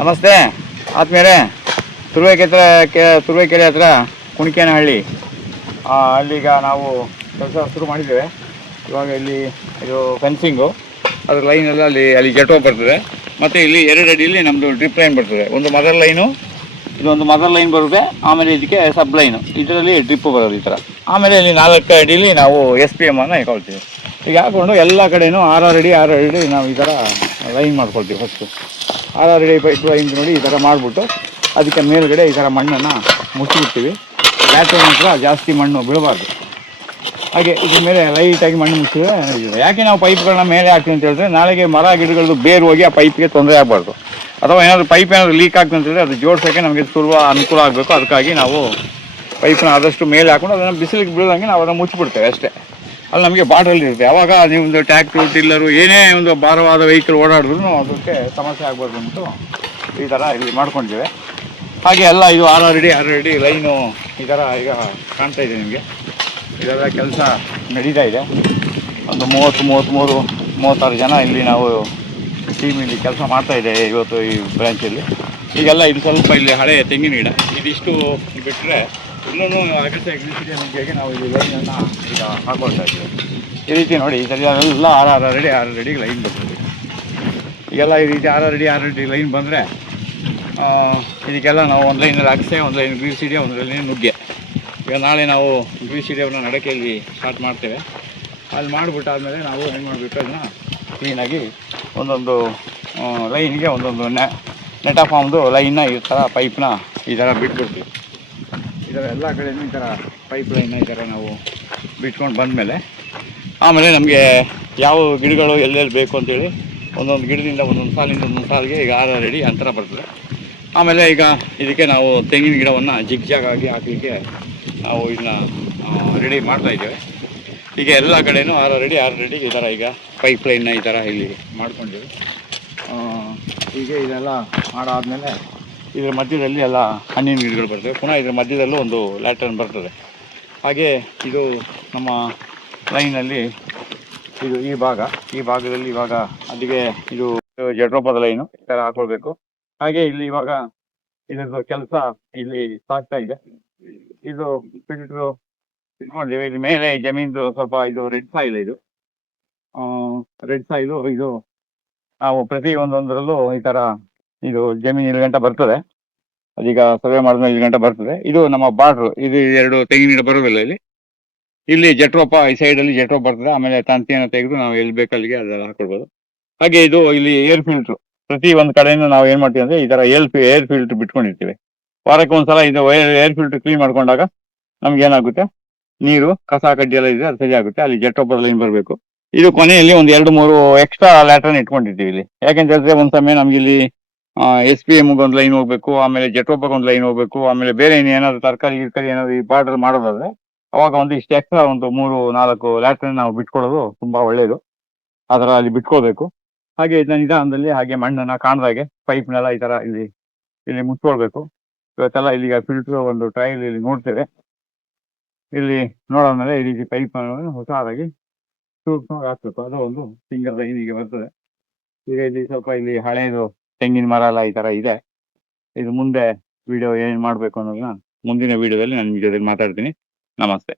ನಮಸ್ತೆ ಆತ್ಮೀಯರೇ. ತುರುವೇಕೆರೆ ಹತ್ರ ಕುಣಿಕೇನಹಳ್ಳಿ ಅಲ್ಲಿಗ ನಾವು ಕೆಲಸ ಶುರು ಮಾಡಿದ್ದೇವೆ. ಇವಾಗ ಇಲ್ಲಿ ಇದು ಫೆನ್ಸಿಂಗು ಅದ್ರ ಲೈನೆಲ್ಲ ಅಲ್ಲಿ ಜೆಟೋ ಬರ್ತದೆ. ಮತ್ತು ಇಲ್ಲಿ 2 ಅಡಿಯಲ್ಲಿ ನಮ್ಮದು ಡ್ರಿಪ್ ಲೈನ್ ಬರ್ತದೆ. ಒಂದು ಮದರ್ ಲೈನು, ಇದೊಂದು ಮದರ್ ಲೈನ್ ಬರುತ್ತೆ. ಆಮೇಲೆ ಇದಕ್ಕೆ ಸಬ್ ಲೈನು, ಇದರಲ್ಲಿ ಡ್ರಿಪ್ಪು ಬರೋದು ಈ ಥರ. ಆಮೇಲೆ ಇಲ್ಲಿ 4 ಅಡಿಯಲ್ಲಿ ನಾವು SPM ಅನ್ನು ಇಟ್ಕೊಳ್ತೀವಿ. ಈಗ ಹಾಕ್ಕೊಂಡು ಎಲ್ಲ ಕಡೆಯೂ 6 ಅಡಿ ನಾವು ಈ ಥರ ಲೈನ್ ಮಾಡ್ಕೊಳ್ತೀವಿ. ಫಸ್ಟು 6 ಅಡಿ ಪೈಪ್ ಲೈನ್ ನೋಡಿ ಈ ಥರ ಮಾಡಿಬಿಟ್ಟು ಅದಕ್ಕೆ ಮೇಲ್ಗಡೆ ಈ ಥರ ಮಣ್ಣನ್ನು ಮುಚ್ಚಿಬಿಡ್ತೀವಿ. ಲ್ಯಾಟ್ರಲ್ ಮಾತ್ರ ಜಾಸ್ತಿ ಮಣ್ಣು ಬೀಳಬಾರ್ದು. ಹಾಗೆ ಇದ್ರ ಮೇಲೆ ಲೈಟಾಗಿ ಮಣ್ಣು ಮುಚ್ಚಿದ್ರೆ ಯಾಕೆ ನಾವು ಪೈಪ್ಗಳನ್ನ ಮೇಲೆ ಹಾಕ್ತೀವಿ ಅಂತ ಹೇಳಿದ್ರೆ, ನಾಳೆಗೆ ಮರ ಗಿಡಗಳದ್ದು ಬೇರು ಹೋಗಿ ಆ ಪೈಪ್ಗೆ ತೊಂದರೆ ಆಗಬಾರ್ದು. ಅಥವಾ ಏನಾದರೂ ಪೈಪ್ ಏನಾದರೂ ಲೀಕ್ ಆಗ್ತದೆ ಅಂತ ಹೇಳಿದ್ರೆ ಅದು ಜೋಡ್ಸೋಕ್ಕೆ ನಮಗೆ ಸುಲಭ ಅನುಕೂಲ ಆಗಬೇಕು. ಅದಕ್ಕಾಗಿ ನಾವು ಪೈಪ್ನ ಆದಷ್ಟು ಮೇಲೆ ಹಾಕೊಂಡು ಅದನ್ನು ಬಿಸಿಲಿಗೆ ಬೀಳದಂಗೆ ನಾವು ಅದನ್ನು ಮುಚ್ಚಿಬಿಡ್ತೇವೆ ಅಷ್ಟೇ. ಅಲ್ಲಿ ನಮಗೆ ಬಾರ್ಡ್ರಲ್ಲಿ ಇರುತ್ತೆ. ಯಾವಾಗ ನೀವೊಂದು ಟ್ಯಾಕ್ಟ್ರು, ಟಿಲ್ಲರು, ಏನೇ ಒಂದು ಭಾರವಾದ ವೆಹಿಕಲ್ ಓಡಾಡಿದ್ರು ಅದಕ್ಕೆ ಸಮಸ್ಯೆ ಆಗ್ಬಾರ್ದು ಅಂದ್ಬಿಟ್ಟು ಈ ಥರ ಇಲ್ಲಿ ಮಾಡ್ಕೊಂಡಿದ್ದೇವೆ. ಹಾಗೆ ಎಲ್ಲ ಇದು 6 ಅಡಿ ಲೈನು ಈ ಥರ ಈಗ ಕಾಣ್ತಾ ಇದೆ ನಿಮಗೆ. ಇದೆಲ್ಲ ಕೆಲಸ ನಡೀತಾ ಇದೆ. ಒಂದು 36 ಜನ ಇಲ್ಲಿ ನಾವು ಟೀಮ್ ಇಲ್ಲಿ ಕೆಲಸ ಮಾಡ್ತಾಯಿದೆ ಇವತ್ತು ಈ ಬ್ರ್ಯಾಂಚಲ್ಲಿ. ಈಗೆಲ್ಲ ಇದು ಸ್ವಲ್ಪ ಇಲ್ಲಿ ಹಳೆಯ ತೆಂಗಿನ ಗಿಡ ಇದಿಷ್ಟು ಬಿಟ್ಟರೆ ಇನ್ನೂ ಅಗತ್ಯ ಎಗ್ರಿಸಿಡಿಯನ್ಗೆ ನಾವು ಇಲ್ಲಿ ಲೈನನ್ನು ಈಗ ಹಾಕೊಳ್ತಾ ಇದ್ದೀವಿ. ಈ ರೀತಿ ನೋಡಿ, ಈ ಥರ ಎಲ್ಲ 6 ಅಡಿ ಲೈನ್ ಬರ್ತದೆ. ಈಗೆಲ್ಲ ಈ ರೀತಿ 6 ಅಡಿ ಲೈನ್ ಬಂದರೆ ಇದಕ್ಕೆಲ್ಲ ನಾವು ಒಂದು ಲೈನಲ್ಲಿ ಅಗಸೆ, ಒಂದು ಲೈನ್ ಗ್ರೀಸಿಡಿಯ, ಒಂದು ಲೈನ್ ನುಗ್ಗೆ. ಈಗ ನಾಳೆ ನಾವು ಗ್ರೀಸಿಡಿಯವ್ರನ್ನ ನಡಕೆಯಲ್ಲಿ ಸ್ಟಾರ್ಟ್ ಮಾಡ್ತೇವೆ. ಅಲ್ಲಿ ಮಾಡಿಬಿಟ್ಟಾದ್ಮೇಲೆ ನಾವು ಏನು ಮಾಡಬೇಕು, ಅದನ್ನು ಕ್ಲೀನಾಗಿ ಒಂದೊಂದು ಲೈನ್ಗೆ ಒಂದೊಂದು ನೆಟಾಫಾರ್ಮ್ದು ಲೈನ್ನ ಈ ಥರ ಪೈಪ್ನ ಈ ಥರ ಬಿಟ್ಬಿಡ್ತೀವಿ. ಈ ಥರ ಎಲ್ಲ ಕಡೆಯೂ ಈ ಥರ ಪೈಪ್ ಲೈನ್ನ ಈ ಥರ ನಾವು ಬಿಟ್ಕೊಂಡು ಬಂದಮೇಲೆ ಆಮೇಲೆ ನಮಗೆ ಯಾವ ಗಿಡಗಳು ಎಲ್ಲೆಲ್ಲಿ ಬೇಕು ಅಂತೇಳಿ ಒಂದೊಂದು ಗಿಡದಿಂದ ಒಂದೊಂದು ಸಾಲಿಗೆ ಈಗ 6 ಅಡಿ ಅಂತರ ಬರ್ತದೆ. ಆಮೇಲೆ ಈಗ ಇದಕ್ಕೆ ನಾವು ತೆಂಗಿನ ಗಿಡವನ್ನು ಜಿಗ್ಜಾಗಾಗಿ ಹಾಕಲಿಕ್ಕೆ ನಾವು ಇದನ್ನ ರೆಡಿ ಮಾಡ್ತಾಯಿದ್ದೇವೆ. ಈಗ ಎಲ್ಲ ಕಡೆಯೂ 6 ಅಡಿ ಈ ಥರ ಈಗ ಪೈಪ್ ಲೈನ್ನ ಈ ಥರ ಇಲ್ಲಿ ಮಾಡ್ಕೊಂಡಿದ್ದೀವಿ. ಹೀಗೆ ಇದೆಲ್ಲ ಮಾಡಾದಮೇಲೆ ಇದರ ಮಧ್ಯದಲ್ಲಿ ಎಲ್ಲ ಹಣ್ಣಿನ ಗಿಡಗಳು ಬರ್ತವೆ. ಪುನಃ ಇದರ ಮಧ್ಯದಲ್ಲೂ ಒಂದು ಲ್ಯಾಟ್ರನ್ ಬರ್ತದೆ. ಹಾಗೆ ಇದು ನಮ್ಮ ಲೈನಲ್ಲಿ ಇದು ಈ ಭಾಗದಲ್ಲಿ ಇವಾಗ ಅಲ್ಲಿಗೆ ಇದು ಜಡ್ರೋಪದ ಲೈನು ಈ ಥರ ಹಾಕೊಳ್ಬೇಕು. ಹಾಗೆ ಇಲ್ಲಿ ಇವಾಗ ಇದರದ್ದು ಕೆಲಸ ಇಲ್ಲಿ ಸಾಗ್ತಾ ಇದೆ. ಇದು ಫಿಲ್ಟ್ರು ಇಟ್ಕೊಂಡಿದ್ದೀವಿ. ಇಲ್ಲಿ ಮೇಲೆ ಜಮೀನು ಸ್ವಲ್ಪ ಇದು ರೆಡ್ ಸಾಯಿಲ್, ಇದು ನಾವು ಪ್ರತಿ ಒಂದೊಂದರಲ್ಲೂ ಈ ಥರ ಇದು ಜಮೀನು 7 ಗಂಟೆ ಬರ್ತದೆ. ಅದೀಗ ಸರ್ವೆ ಮಾಡಿದ್ಮೇಲೆ 7 ಗಂಟೆ ಬರ್ತದೆ. ಇದು ನಮ್ಮ ಬಾರ್ಡ್ರು, ಇದು 2 ತೆಂಗಿನ ಗಿಡ ಬರೋದಿಲ್ಲ ಇಲ್ಲಿ ಜಟ್ರೋಪ ಈ ಸೈಡಲ್ಲಿ ಜಟ್ರೋಪ ಬರ್ತದೆ. ಆಮೇಲೆ ತಂತಿಯನ್ನು ತೆಗೆದು ನಾವು ಎಲ್ಲಿ ಬೇಕಲ್ಲಿಗೆ ಅದೆಲ್ಲ ಹಾಕೊಳ್ಬೋದು. ಹಾಗೆ ಇದು ಇಲ್ಲಿ ಏರ್ ಫಿಲ್ಟ್ರು, ಪ್ರತಿ ಒಂದು ಕಡೆಯಿಂದ ನಾವು ಏನು ಮಾಡ್ತೀವಿ ಅಂದರೆ ಈ ಥರ ಏರ್ ಫಿಲ್ಟ್ರ್ ಬಿಟ್ಕೊಂಡಿರ್ತೀವಿ. ವಾರಕ್ಕೆ ಒಂದ್ಸಲ ಇದು ಏರ್ ಫಿಲ್ಟ್ರ್ ಕ್ಲೀನ್ ಮಾಡ್ಕೊಂಡಾಗ ನಮ್ಗೆ ಏನಾಗುತ್ತೆ, ನೀರು ಕಸ ಕಡ್ಡಿ ಎಲ್ಲ ಇದೆ ಅದು ಸರಿ ಆಗುತ್ತೆ. ಅಲ್ಲಿ ಜೆಟ್ಟೊಬ್ಬರ ಲೈನ್ ಬರಬೇಕು. ಇದು ಕೊನೆಯಲ್ಲಿ ಒಂದು 2-3 ಎಕ್ಸ್ಟ್ರಾ ಲ್ಯಾಟ್ರನ್ ಇಟ್ಕೊಂಡಿರ್ತೀವಿ ಇಲ್ಲಿ. ಯಾಕೆಂತ ಹೇಳಿದ್ರೆ ಒಂದು ಸಮಯ ನಮ್ಗೆ ಇಲ್ಲಿ SPM ಒಂದು ಲೈನ್ ಹೋಗಬೇಕು, ಆಮೇಲೆ ಜೆಟ್ಟೊಬ್ಬಗೆ ಒಂದು ಲೈನ್ ಹೋಗಬೇಕು, ಆಮೇಲೆ ಬೇರೆ ಏನಾದರೂ ತರಕಾರಿ ಏನಾದರೂ ಈ ಬಾರ್ಡರ್ ಮಾಡೋದಾದ್ರೆ ಅವಾಗ ಒಂದು ಇಷ್ಟು ಎಕ್ಸ್ಟ್ರಾ ಒಂದು 3-4 ಲ್ಯಾಟ್ರನ್ ನಾವು ಬಿಟ್ಕೊಳ್ಳೋದು ತುಂಬ ಒಳ್ಳೆಯದು. ಆ ಥರ ಅಲ್ಲಿ ಬಿಟ್ಕೋಬೇಕು. ಹಾಗೆ ಇದನ್ನ ನಿಧಾನದಲ್ಲಿ ಹಾಗೆ ಮಣ್ಣನ್ನು ಕಾಣ್ದಾಗೆ ಪೈಪ್ನೆಲ್ಲ ಈ ಥರ ಇಲ್ಲಿ ಮುಚ್ಕೊಳ್ಬೇಕು. ಇವತ್ತೆಲ್ಲ ಇಲ್ಲಿಗ ಫಿಲ್ಟ್ರ್ ಒಂದು ಟ್ರಯಲ್ ಇಲ್ಲಿ ನೋಡ್ತೇವೆ. ಇಲ್ಲಿ ನೋಡಾದ್ಮೇಲೆ ಈ ರೀತಿ ಪೈಪ್ ಹೊಸದಾಗಿ ಸೂಕ್ಷ್ಮವಾಗಿ ಹಾಕ್ಬೇಕು. ಅದು ಒಂದು ಸಿಂಗಲ್ ಲೈನಿಗೆ ಬರ್ತದೆ. ಈಗ ಇಲ್ಲಿ ಸ್ವಲ್ಪ ಇಲ್ಲಿ ಹಳೆಯದು ತೆಂಗಿನ ಮರ ಎಲ್ಲ ಈ ಥರ ಇದೆ. ಇದು ಮುಂದೆ ವಿಡಿಯೋ ಏನು ಮಾಡಬೇಕು ಅನ್ನೋದನ್ನ ಮುಂದಿನ ವಿಡಿಯೋದಲ್ಲಿ ನಾನು ನಿಮ್ಮ ಜೊತೆಗೆ ಮಾತಾಡ್ತೀನಿ. ನಮಸ್ತೆ.